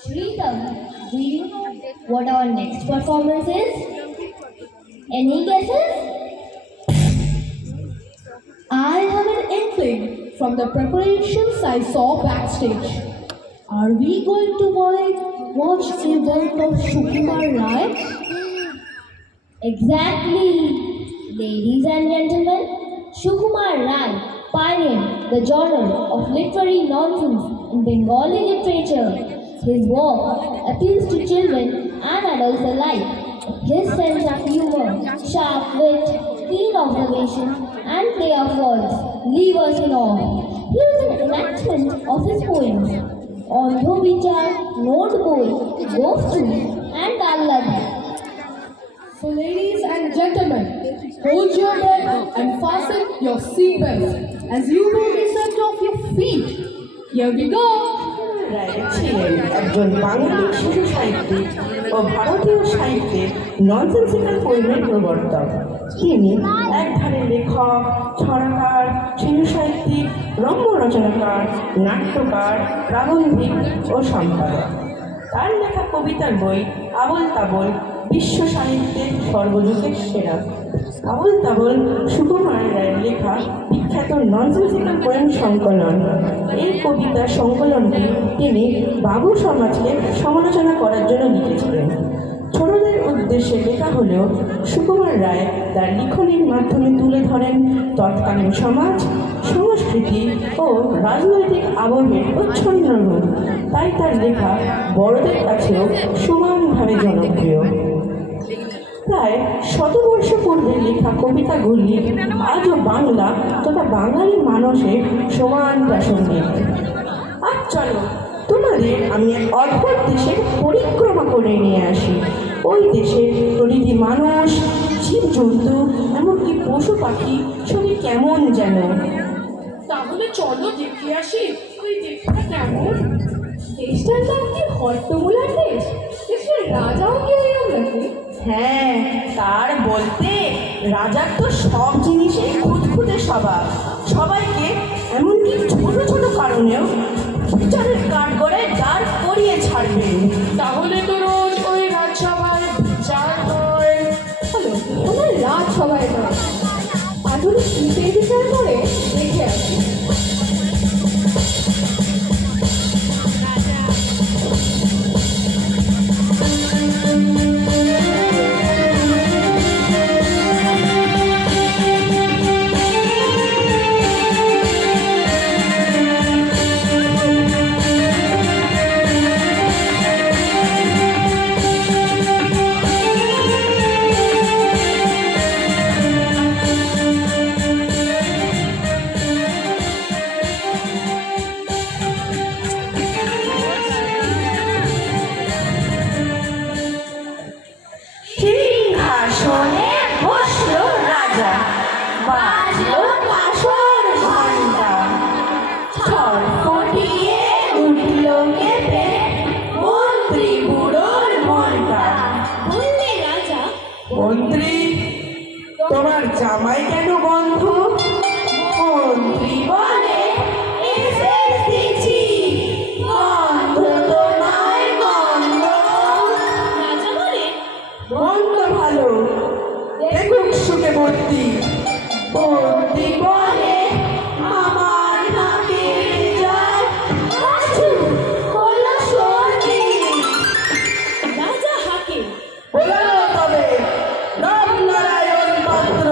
Shritam, do you know what our next performance is? Any guesses? I have an inkling from the preparations I saw backstage. Are we going to watch a work of Shukumar Rai? Exactly. Ladies and gentlemen, Shukumar Rai pioneered the genre of literary nonsense in Bengali literature. His work appeals to children and adults alike. His sense of humor, sharp wit, keen observation, and play of words leave us in awe. Here is an enactment of his poems. Andho Vichar, Note Boy, Gostu, and Alladi. So, ladies and gentlemen, hold your breath and fasten your seatbelts as you will be swept off your feet. Here we go. রায় ছিলেন একজন বাঙালি শিশু সাহিত্যিক ও ভারতীয় সাহিত্যের nonsensical পোয়েমের প্রবর্তক। তিনি একধারে লেখক, ছড়াকার, শিশু সাহিত্যিক, রম্য রচনাকার, নাট্যকার, প্রাবন্ধিক ও সম্পাদক। তার লেখা কবিতার বই আবোল তাবোল বিশ্ব সাহিত্যের সর্বযুগের সেরা। আবোল তাবোল সুকুমার রায়ের লেখা বিখ্যাত ননসেন্সিক্যাল পোয়েম সংকলন। এই কবিতার সংকলনটি তিনি বাবু সমাজকে সমালোচনা করার জন্য লিখেছিলেন। ছোটদের উদ্দেশ্যে লেখা হলেও সুকুমার রায় তার লিখনের মাধ্যমে তুলে ধরেন তৎকালীন সমাজ, সংস্কৃতি ও রাজনৈতিক আবহের প্রচ্ছন্ন রূপ। তাই তার লেখা বড়দের কাছেও সমানভাবে জনপ্রিয়। প্রায় শতবর্ষ পূর্বে লেখা কবিতাগুলি আজও বাংলা তথা বাঙালি মানুষের সমান প্রাসঙ্গিক। আজ চলো তোমাদের আমি এক অদ্ভুত দেশের পরিক্রমা করে নিয়ে আসি। ওই দেশের প্রতিটি মানুষ, জীবজন্তু, এমনকি পশু পাখি সবই কেমন যেন। তাহলে চলো দেখে আসি ওই দেশটা কেমন। দেশটার নাম কি হট্টগোলার দেশ? দেশের রাজাও কি এরকম নাকি? হ্যাঁ, তার বলতে রাজার তো সব জিনিসে খুঁতখুঁতে স্বভাব। সবাইকে এমনকি ছোট ছোট কারণেও বিচারের কাঠগড়ায় দাঁড় করিয়ে ছাড়বেন। তাহলে তো রোজ ওই রাজসভায় বিচার হয়। হলো ওনার রাজসভায় নয়, আধুনিক কীসের বিচার করে দেখে আসি। সিংহাসনে বসলো রাজা, বাজলো কাসর ঘণ্টা, ছটফটিয়ে উঠল কেঁপে মন্ত্রী বুড়োর মনটা। বললে রাজা, মন্ত্রী, তোমার জামাই কেন বন্ধ? মন্ত্রী বলে, এসেছি, গন্ধ তো নয় গন্ধ। রাজা বলে, গন্ধ ভালো, দেখুক সুখে ভর্তি। বন্দি বলে, আমার নাকে যায় হাঁচু, হলো সর্দি। রাজা হাঁকে, হলো তবে রামনারায়ণ পাত্র।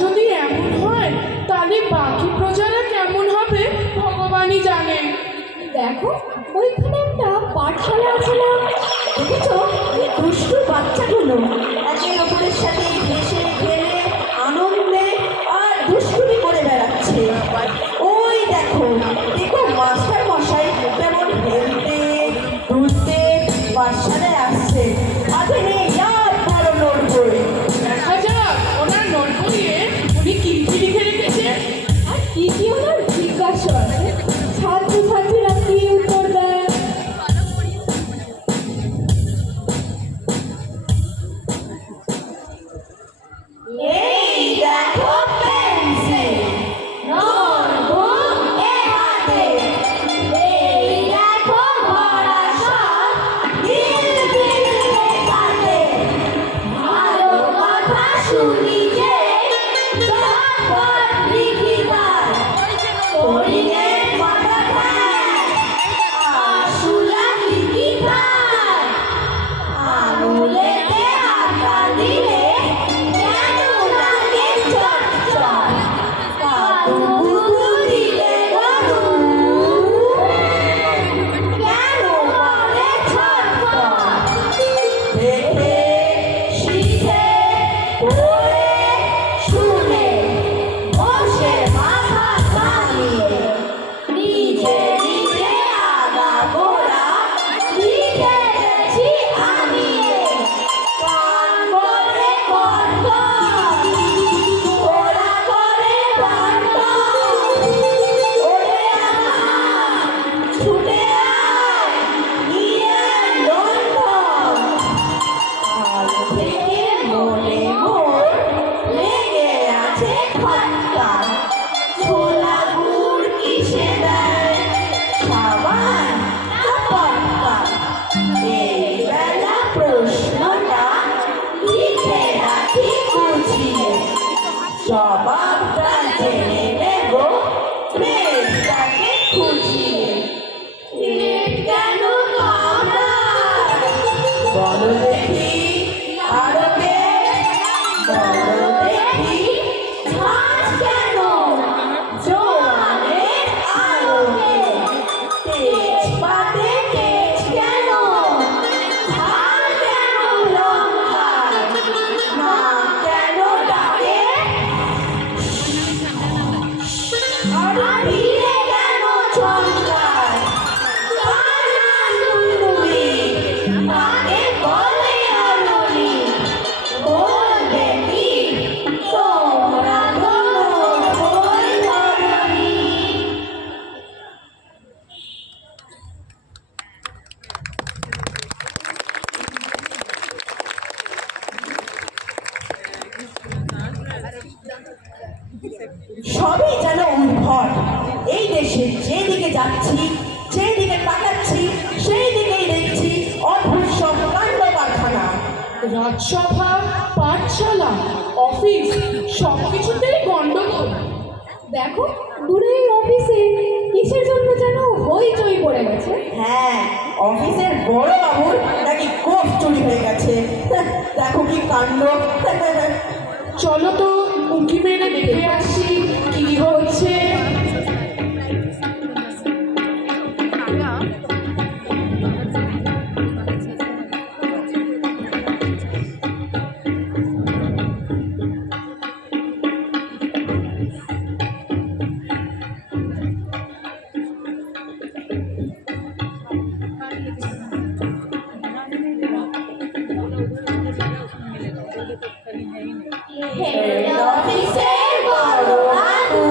যদি এমন হয় তাহলে বাকি প্রজারা কেমন হবে ভগবানই জানেন। দেখো ওইখানে একটা পাঠশালা আছে না, দেখেছো? এই দুষ্টু বাচ্চাগুলো একে অপরের সাথে হেসে খেলে আনন্দে আর দুষ্টুমি করে বেড়াচ্ছে। ওই দেখো দেখো মাস্টার মশাই কেমন হেলতে দুলতে পাঠশালায় আসছে। আগে নেই আর বড় নড়বই। দেখা যাক ওনার নোট বইয়ে উনি কি কি লিখে রেখেছে। আর কি কি ওনার জিজ্ঞাসা আছে, ছাত্রছাত্রীরা কি উত্তর দেয়। এই দেখো পেন্সিল, নোটবুক এ হাতে, এই দেখো ভরা সব দিল দিল লেখাতে, ভালো কথা শুনি যে চটপট লিখি তার, পড়িলে মাথা খায়, আশুলা লিখি খায়, আঙুলেতে আঁকা দিলে কেন লাগে চটচট, কাদুগুদু দিলে গরু কেন করে ছটফট। দেখে শিখে পড়ে শুনে বসে মাথা ঘামিয়ে নিজে নিজে আগাগোড়া লিখে গেছি আমি। কান করে কর্তন, ওরা করে বন্টন, ওরে আমার ছুটে আয় নিয়ে লন্ডন। কাল থেকে মনে মোর লেগে আছে খটকা, ছোলা গুড় কিসে দেয়, সাবান না পটকা। এই বেলা প্রশ্নটা লিখে রাখি গুছিয়ে, জবাবটা জেনে নেব মেয়েটাকে খুঁজিয়ে। পেট কেন কামড়ায় বলো দেখি আরোকে, বলো দেখি ঘাস কেন জোয়ানের আলোকে, তেজপাতে তেজ কেন, ঝাল কেন লঙ্কায়, মা কেন ডাকে, আর ভিড়ে কেন চমকায়, কার নাম টুনটুনি, কাকে বলে অরুণী, বলবে কি তোমরা দোনো বই ধরনি। সবই যেন উদ্ভট, এই দেশে যেদিকে যাচ্ছি যেদিকে তাকাচ্ছি সেই দিকেই দেখছি অদ্ভুত সব কাণ্ড কারখানা। রাজসভা, পাঠশালা, অফিস সবকিছুতেই গন্ডগোল। দেখো দূরে এই অফিসে কিসের জন্য যেন হইচই পড়ে গেছে। হ্যাঁ, অফিসের বড় বাবুর নাকি কোপ চুরি হয়ে গেছে। দেখো কি কাণ্ড। চলো তো উঁকি মেরে দেখে আসি কি হচ্ছে। হেড অফিসের বড় বাবু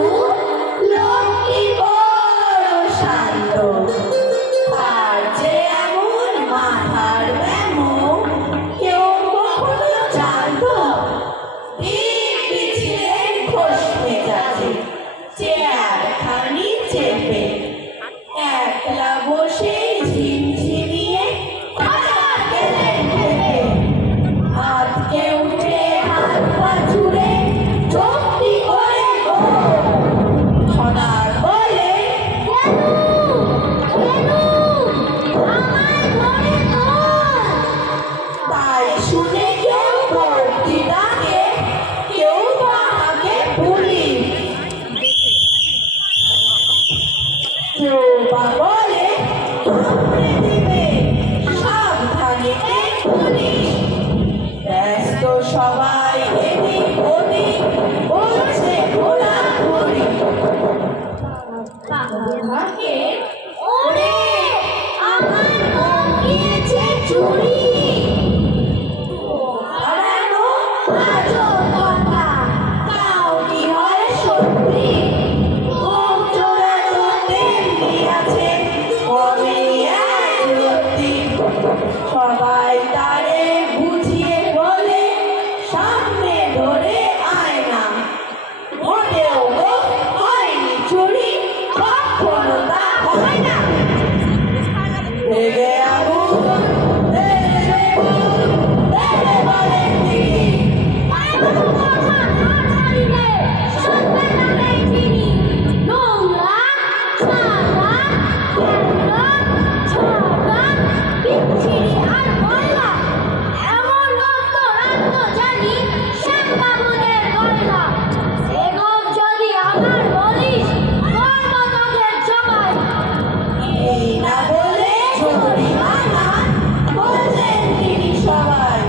দিবে সাবধানে এই পুলিশ। ব্যস্ত সবাই এদিক ওদিক বলছে ঘোরাঘুরি। কাকে ওরে আমার মন গিয়েছে চুরি হারানো আজও কথা তাও কি হয় সত্যি বুক জোড়ানো তেমনি আছে কবি এক রত্তি। সবাই তারে বুঝিয়ে বলে সামনে ধরে আয়না। মোটেও গো হয়নি চুরি, কখনো তা হয় না। রেগে আগুন দেবে বলেন তিনি। এই না বলে জরিমানা বললেন তিনি সবাই।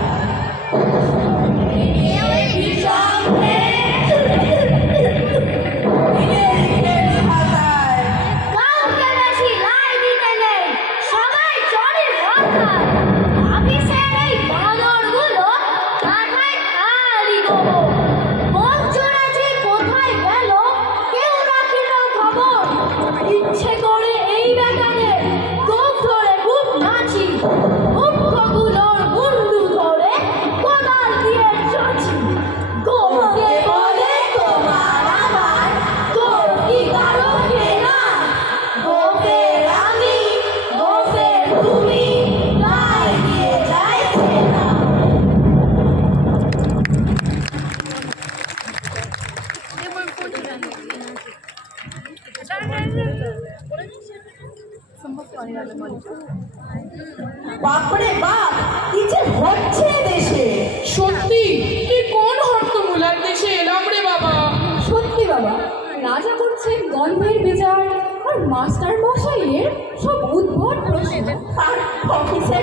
খাতায় কাউকে বেশি লাই দিতে নেই, সবাই চড়ের মাথায়। অফিসের এই বানরগুলো মাথায় খালি গোবর। বঞ্চনা যে কোথায় গেল কেউ রাখিল খবর। ইচ্ছে করে এই বেটাদের গোপ ধরে খুব নাচি, মুখ্যগুলোর মুন্ডু ধরে কোদাল দিয়ে চাচি। গোপকে বলে তোমার আমার তোর কি কারো কেনা। গোপের আমি গোপের তুমি গায়ে দিয়ে যাইছে না। বাপরে বাপ, কি যে হচ্ছে দেশে। সত্যি কি কোন হট্টমূলার দেশে এলাম রে বাবা। সত্যি বাবা, রাজা করছেন গন্ধের বিচার আর মাস্টার মশাইয়ের সব উদ্ভট প্রশ্ন। আর অফিসের